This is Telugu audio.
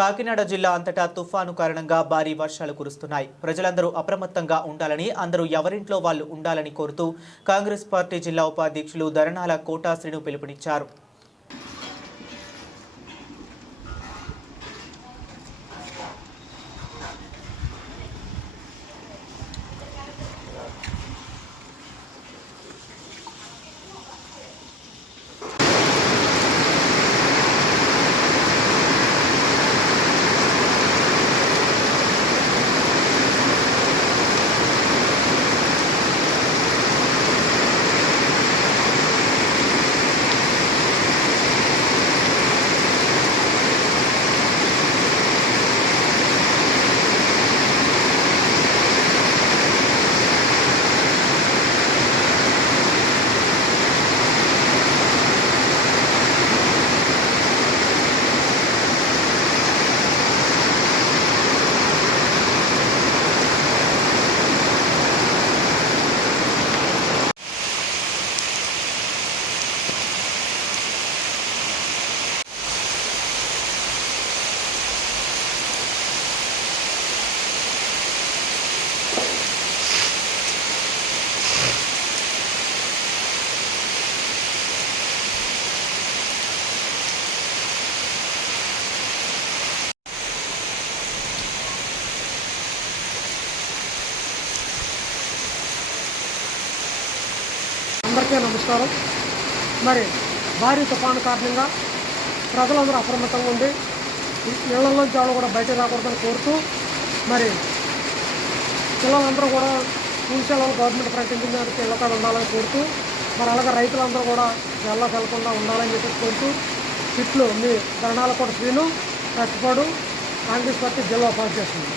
కాకినాడ జిల్లా అంతటా తుఫాను కారణంగా భారీ వర్షాలు కురుస్తున్నాయి. ప్రజలందరూ అప్రమత్తంగా ఉండాలని అందరూ ఎవరింట్లో వాళ్ళు ఉండాలని కోరుతూ కాంగ్రెస్ పార్టీ జిల్లా ఉపాధ్యక్షులు ధరణాల కోటా శ్రీను పిలుపునిచ్చారు. అందరికీ నమస్కారం. మరి భారీ తుఫాను కారణంగా ప్రజలందరూ అప్రమత్తంగా ఉండి ఇళ్ళలోంచి వాళ్ళు కూడా బయట రాకూడదని కోరుతూ మరి పిల్లలందరూ కూడా స్కూల్ సెలవులు గవర్నమెంట్ ప్రకటించిన దానికి ఇళ్ళకాడ ఉండాలని కోరుతూ మరి అలాగే రైతులందరూ కూడా వెళ్ళకి వెళ్ళకుండా ఉండాలని చెప్పి కోరుతూ ఇట్లు మీ ధరణాల కూడా శ్రీను కష్టపడు కాంగ్రెస్ పార్టీ జిల్లా ఉపాధ్యక్షులు.